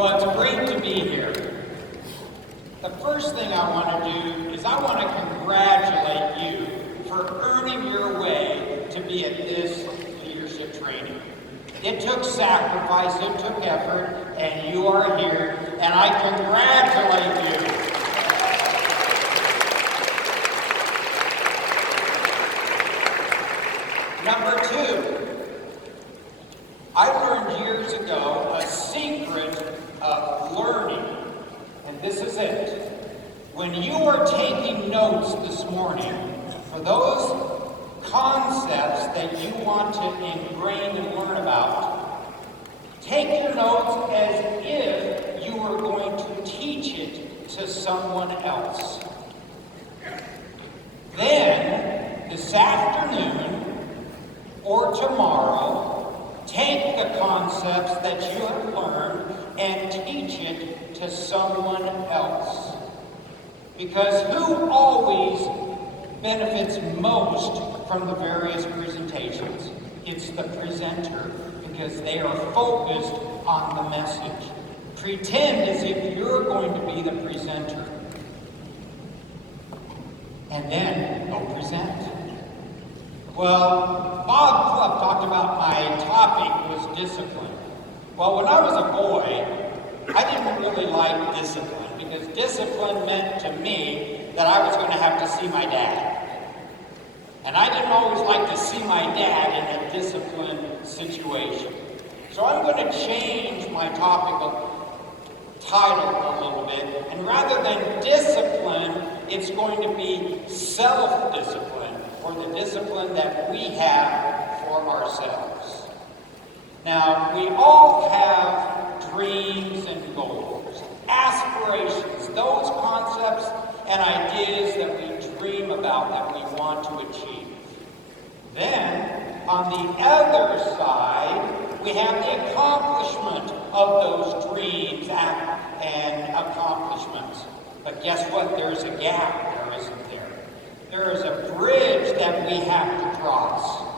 Well, it's great to be here. The first thing I want to do is I want to congratulate you for earning your way to be at this leadership training. It took sacrifice, it took effort, and you are here, and I congratulate you. Number two, I learned years ago a secret of learning, and this is it. When you are taking notes this morning for those concepts that you want to ingrain and learn about, take your notes as if you were going to teach it to someone else. Then, this afternoon or tomorrow, take the concepts that you have learned and teach it to someone else. Because who always benefits most from the various presentations? It's the presenter, because they are focused on the message. Pretend as if you're going to be the presenter. And then go present. Well, Bob Clubb talked about my topic was discipline. Well, when I was a boy, I didn't really like discipline, because discipline meant to me that I was going to have to see my dad. And I didn't always like to see my dad in a disciplined situation. So I'm going to change my topic title a little bit, and rather than discipline, it's going to be self-discipline, or the discipline that we have for ourselves. Now, we all have dreams and goals, aspirations, those concepts and ideas that we dream about that we want to achieve. Then, on the other side, we have the accomplishment of those dreams and accomplishments. But guess what? There's a gap, there isn't there? There is a bridge that we have to cross.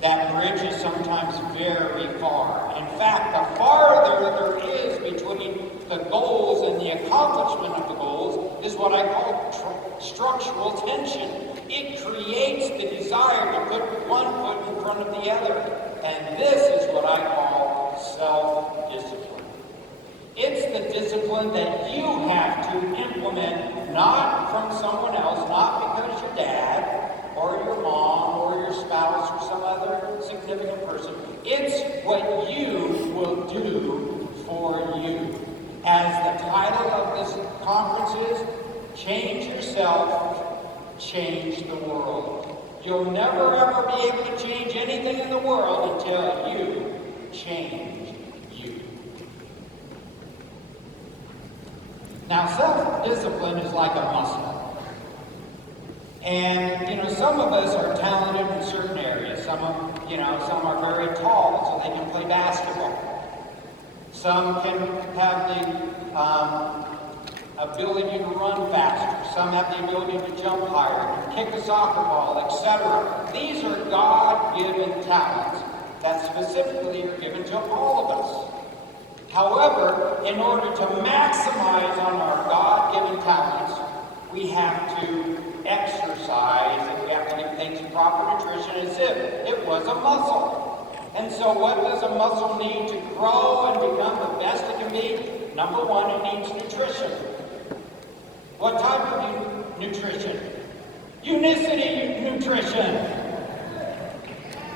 That bridge is sometimes very far. In fact, the farther there is between the goals and the accomplishment of the goals is what I call structural tension. It creates the desire to put one foot in front of the other. And this is what I call self-discipline. It's the discipline that you have to implement, not from someone else, not because your dad or your mom or your spouse or some other significant person. It's what you will do for you. As the title of this conference is, Change Yourself, Change the World. You'll never ever be able to change anything in the world until you change you. Now, self-discipline is like a muscle. And, some of us are talented in certain areas. Some are very tall, so they can play basketball. Some can have the ability to run faster. Some have the ability to jump higher, to kick a soccer ball, etc. These are God-given talents that specifically are given to all of us. However, in order to maximize on our God-given talents, we have to exercise, and we have to give things proper nutrition as if it was a muscle. And so what does a muscle need to grow and become the best it can be? Number one, it needs nutrition. What type of nutrition? UNICITY nutrition.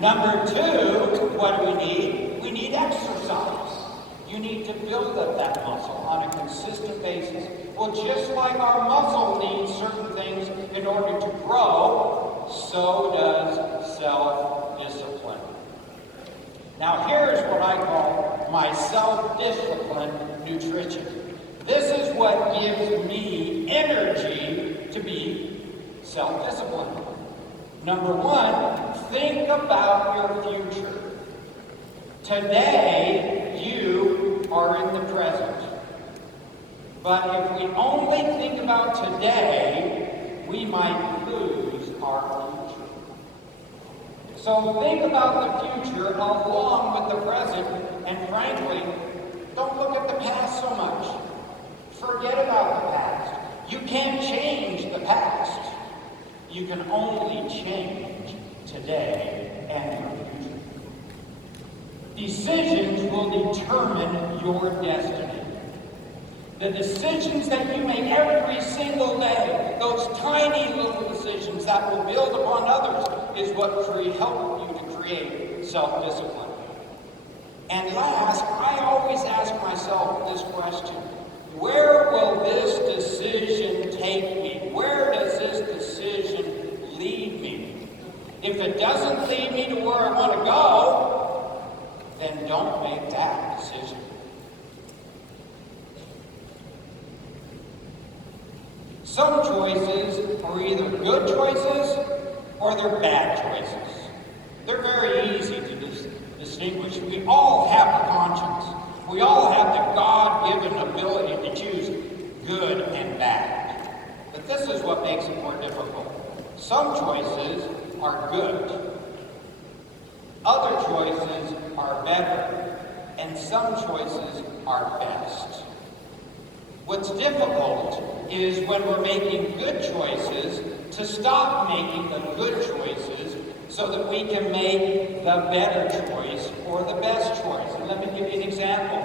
Number two, what do we need? We need exercise. You need to build up that muscle on a consistent basis. Well, just like our muscle needs certain things in order to grow, so does self-discipline. Now, here's what I call my self-discipline nutrition. This is what gives me energy to be self-disciplined. Number one, think about your future. Today, you are in the present. But if we only think about today, we might lose our future. So think about the future along with the present, and frankly, Don't look at the past so much. Forget about the past. You can't change the past. You can only change today and your future. Decisions will determine your destiny. The decisions that you make every single day, those tiny little decisions that will build upon others, is what help you to create self-discipline. And last, I always ask myself this question: where will this decision take me? Where does this decision lead me? If it doesn't lead me to where I want to go, then don't make that decision. Some choices are either good choices or they're bad choices. They're very easy to distinguish. We all have a conscience. We all have the God-given ability to choose good and bad. But this is what makes it more difficult. Some choices are good. Other choices are better. And some choices are best. What's difficult is when we're making good choices to stop making the good choices so that we can make the better choice or the best choice. And let me give you an example.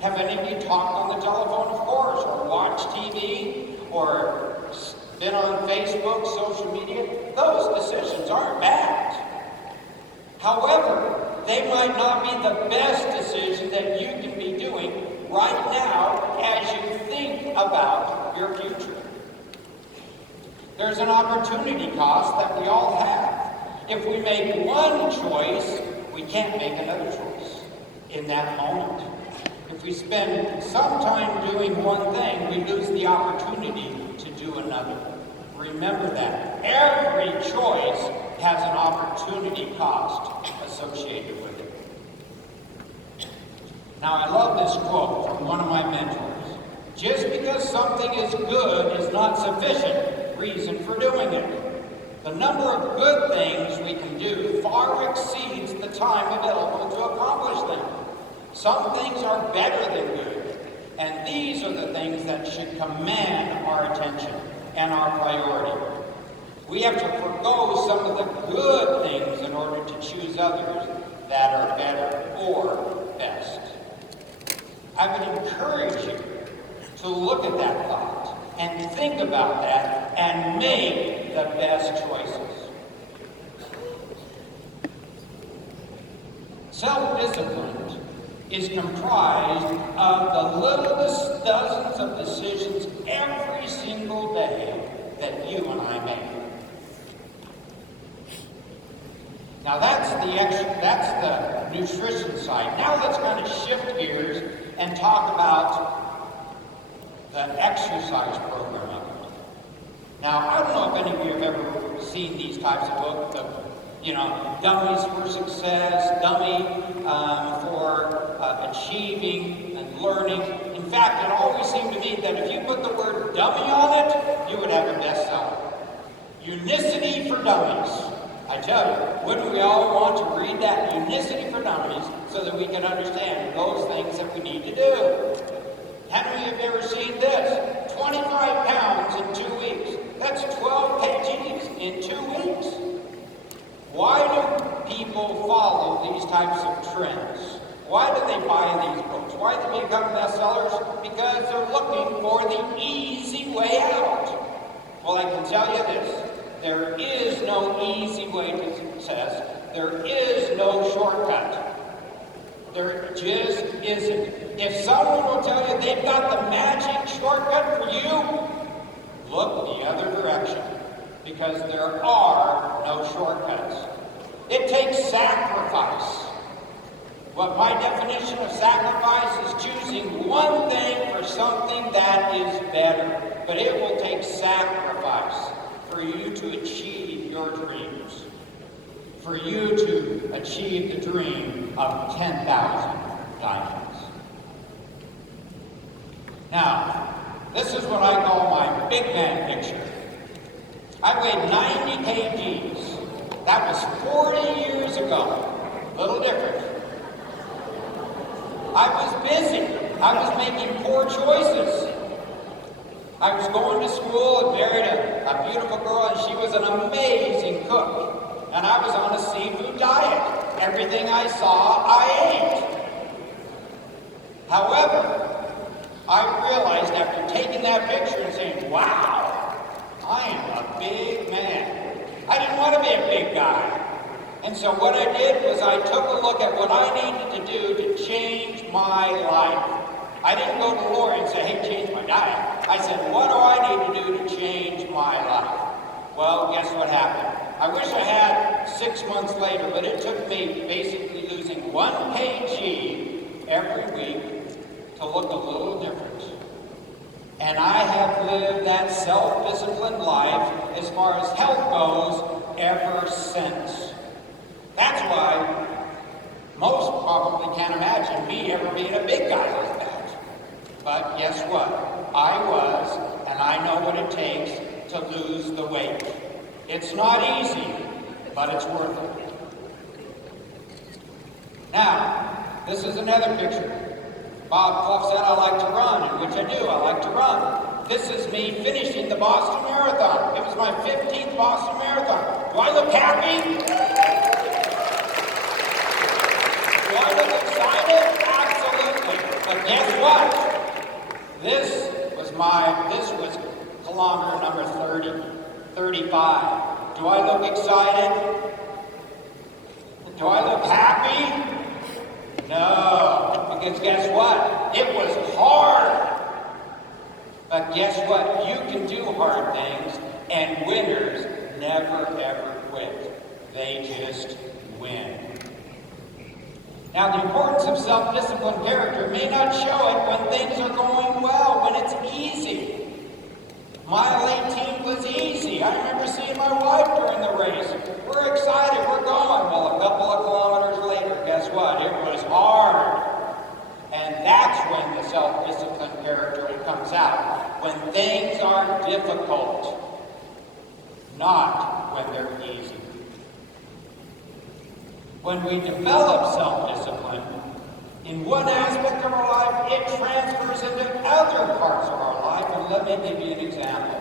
Have any of you talked on the telephone, of course, or watched TV, or been on Facebook, social media? Those decisions aren't bad. However, they might not be the best decision that you can be doing right now as you think about your future. There's an opportunity cost that we all have. If we make one choice, we can't make another choice in that moment. If we spend some time doing one thing, we lose the opportunity to do another. Remember that. Every choice has an opportunity cost associated with it. Now, I love this quote from one of my mentors. Just because something is good is not sufficient reason for doing it. The number of good things we can do far exceeds the time available to accomplish them. Some things are better than good, and these are the things that should command our attention and our priority. We have to forego some of the good things in order to choose others that are better or best. I would encourage you to look at that thought and think about that and make the best choices. Self-discipline is comprised of the little dozens of decisions every single day that you and I make. Now that's the nutrition side. Now let's kind of shift gears and talk about the exercise program of it. Now, I don't know if any of you have ever seen these types of books, Dummies for Success, Dummy for Achieving and Learning. In fact, it always seemed to me that if you put the word dummy on it, you would have a bestseller. Unicity for Dummies. I tell you, wouldn't we all want to read that? Unicity for Dummies, so that we can understand those things that we need to do. How many of you have ever seen this? 25 pounds in 2 weeks. That's 12 kgs in 2 weeks. Why do people follow these types of trends? Why do they buy these books? Why do they become bestsellers? Because they're looking for the easy way out. Well, I can tell you this. There is no easy way to success. There is no shortcut. There just isn't. If someone will tell you they've got the magic shortcut for you, look the other direction, because there are no shortcuts. It takes sacrifice. What my definition of sacrifice is choosing one thing for something that is better, but it will take sacrifice for you to achieve your dreams, for you to achieve the dream of 10,000 diamonds. Now, this is what I call my big man picture. I weighed 90 kgs. That was 40 years ago. A little different. I was busy. I was making poor choices. I was going to school and married a beautiful girl, and she was an amazing cook. And I was on a seafood diet. Everything I saw, I ate. However, I realized after taking that picture and saying, wow, I am a big man. I didn't want to be a big guy. And so what I did was I took a look at what I needed to do to change my life. I didn't go to the Lord and say, hey, change my diet. I said, what do I need to do to change my life? Well, guess what happened? I wish I had 6 months later, but it took me basically losing 1 kg every week to look a little different. And I have lived that self-disciplined life as far as health goes ever since. That's why most probably can't imagine me ever being a big guy like that. But guess what? I was, and I know what it takes to lose the weight. It's not easy, but it's worth it. Now, this is another picture. Bob Clough said I like to run, and which I do. I like to run. This is me finishing the Boston Marathon. It was my 15th Boston Marathon. Do I look happy? Do I look excited? Absolutely. But guess what? This was kilometer number 30, 35. Do I look excited? Do I look happy? No, because guess what? It was hard. But guess what? You can do hard things, and winners never ever quit. They just win. Now, the importance of self-disciplined character may not show it when things are going well, when it's easy. Mile 18 was easy. I remember seeing my wife during the race. We're excited, we're going. Well, a couple of kilometers later, guess what? It was hard. And that's when the self-disciplined character comes out. When things are difficult, not when they're easy. When we develop self-discipline, in one aspect of our life, it transfers into other parts of our life. And let me give you an example.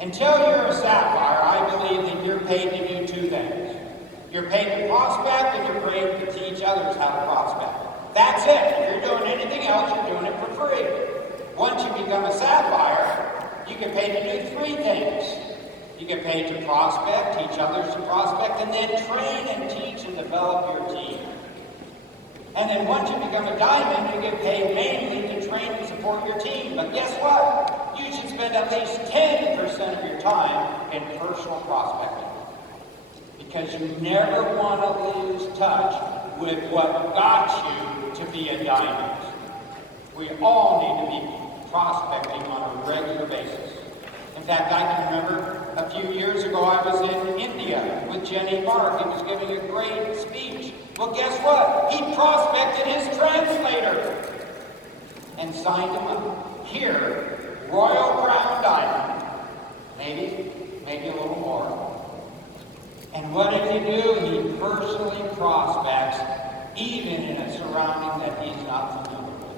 Until you're a sapphire, I believe that you're paid to do 2 things. You're paid to prospect, and you're paid to teach others how to prospect. That's it. If you're doing anything else, you're doing it for free. Once you become a sapphire, you get paid to do 3 things. You get paid to prospect, teach others to prospect, and then train and teach and develop your team. And then once you become a diamond, you get paid mainly to train and support your team. But guess what? You should spend at least 10% of your time in personal prospecting. Because you never want to lose touch with what got you to be a diamond. We all need to be prospecting on a regular basis. In fact, I can remember a few years ago I was in India with Jenny Bark. He was giving a great speech. Well, guess what? He prospected his translator and signed him up. Here, Royal Crown Diamond, maybe a little more. And what did he do? He personally prospects, even in a surrounding that he's not familiar with.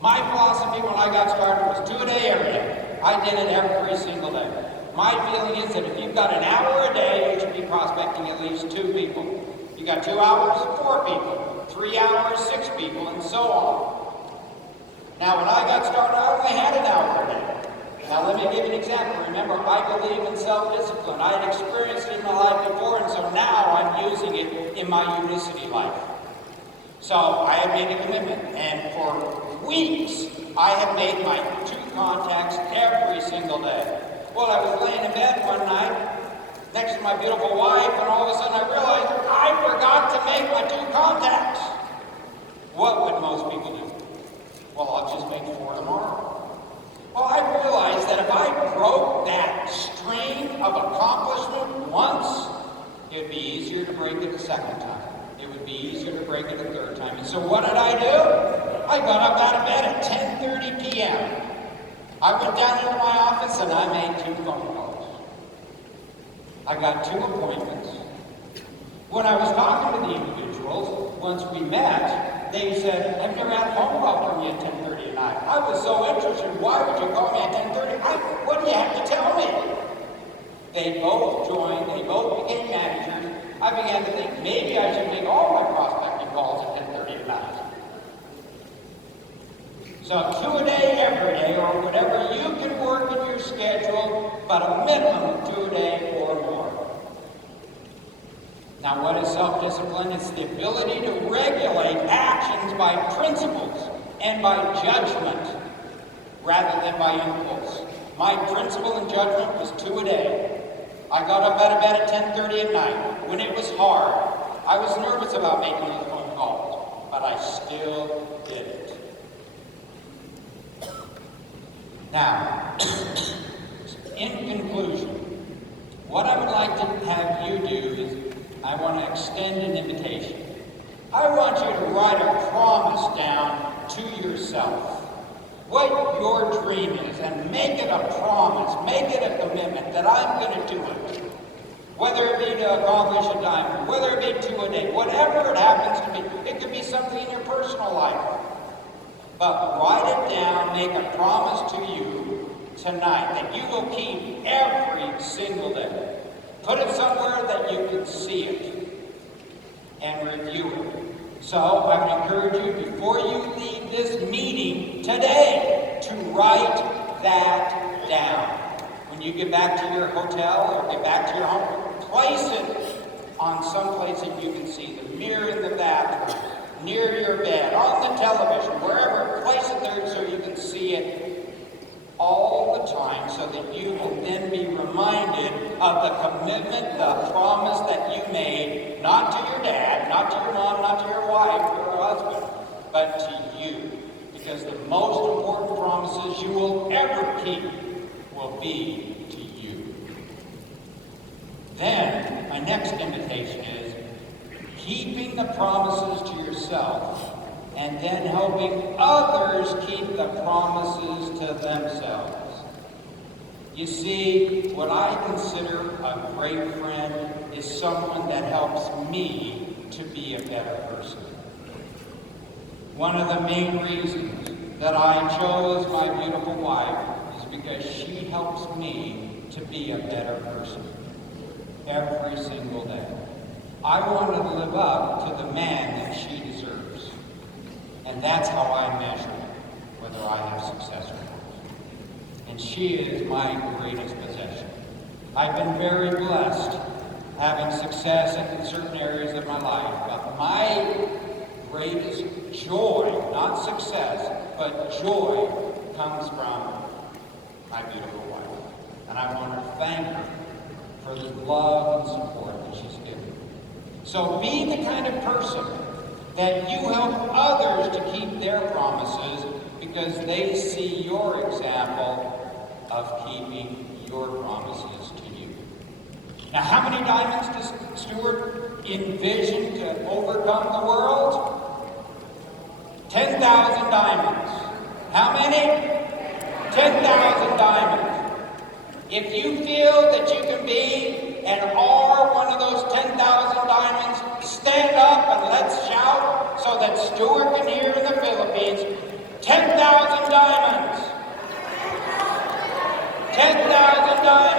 My philosophy when I got started was 2 a day every day. I did it every single day. My feeling is that if you've got an hour a day, you should be prospecting at least 2 people. You got 2 hours, 4 people. 3 hours, 6 people, and so on. Now, when I got started, I only had an hour a day. Now, let me give you an example. Remember, I believe in self-discipline. I had experienced it in my life before, and so now I'm using it in my UNICITY life. So I have made a commitment, and for weeks, I have made my 2 contacts every single day. Well, I was laying in bed one night next to my beautiful wife, and all of a sudden I realized I forgot to make my 2 contacts. What would most people do? Well, I'll just make 4 tomorrow. Well, I realized that if I broke that string of accomplishment once, it would be easier to break it a second time. It would be easier to break it a third time. And so what did I do? I got up out of bed at 10:30 p.m. I went down into my office and I made 2 phone calls. I got 2 appointments. When I was talking to the individuals, once we met, they said, I've never had a phone call from you at 10:30 at night. I was so interested. Why would you call me at 10:30? What do you have to tell me? They both joined. They both became managers. I began to think maybe I should make all my prospecting calls at 10:30 at night. So 2 a day, every day, or whatever you can work in your schedule, but a minimum of 2 a day or more. Now, what is self-discipline? It's the ability to regulate actions by principles and by judgment rather than by impulse. My principle and judgment was 2 a day. I got up out of bed at 10:30 at night when it was hard. I was nervous about making those phone calls, but I still did it. Now, in conclusion, what I would like to have you do is I want to extend an invitation. I want you to write a promise down to yourself. What your dream is, and make it a promise, make it a commitment that I'm going to do it. Whether it be to accomplish a diamond, whether it be 2 a day, whatever it happens to be. It could be something in your personal life. But write it down, make a promise to you tonight that you will keep every single day. Put it somewhere that you can see it and review it. So I would encourage you, before you leave this meeting today, to write that down. When you get back to your hotel or get back to your home, place it on some place that you can see. The mirror in the bathroom, near your bed, on the television, wherever. Place it there so you can see it all the time, so that you will then be reminded of the commitment, the promise that you made, not to your dad, not to your mom, not to your wife or your husband, but to you. Because the most important promises you will ever keep will be to you. Then, my next invitation is keeping the promises to yourself, and then helping others keep the promises to themselves. You see, what I consider a great friend is someone that helps me to be a better person. One of the main reasons that I chose my beautiful wife is because she helps me to be a better person every single day. I want to live up to the man that she deserves. And that's how I measure whether I have success or not. And she is my greatest possession. I've been very blessed having success in certain areas of my life, but my greatest joy, not success, but joy, comes from my beautiful wife. And I want to thank her for the love and support that she's given me. So be the kind of person that you help others to keep their promises, because they see your example of keeping your promises to you. Now, how many diamonds does Stuart envision to overcome the world? 10,000 diamonds. How many? 10,000 diamonds. If you feel that you can be and are one of those 10,000 diamonds, stand up and let's shout so that Stuart can hear in the Philippines, 10,000 diamonds. 10,000 diamonds.